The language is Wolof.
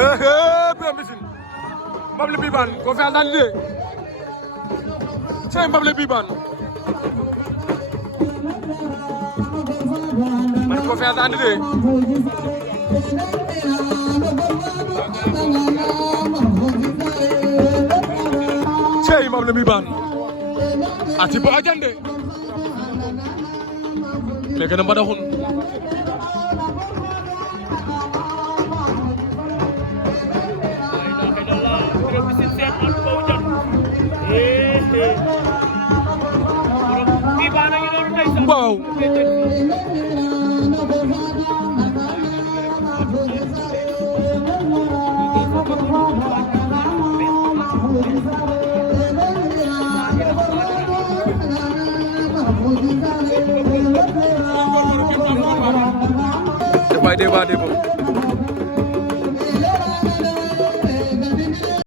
Birame Mbissine Mbable Bibane confiance daan de cey Mbable Bibane man confiance daan de cey Mbable Bibane ati bo ajande léegi na mbadaxun waaw dafay débat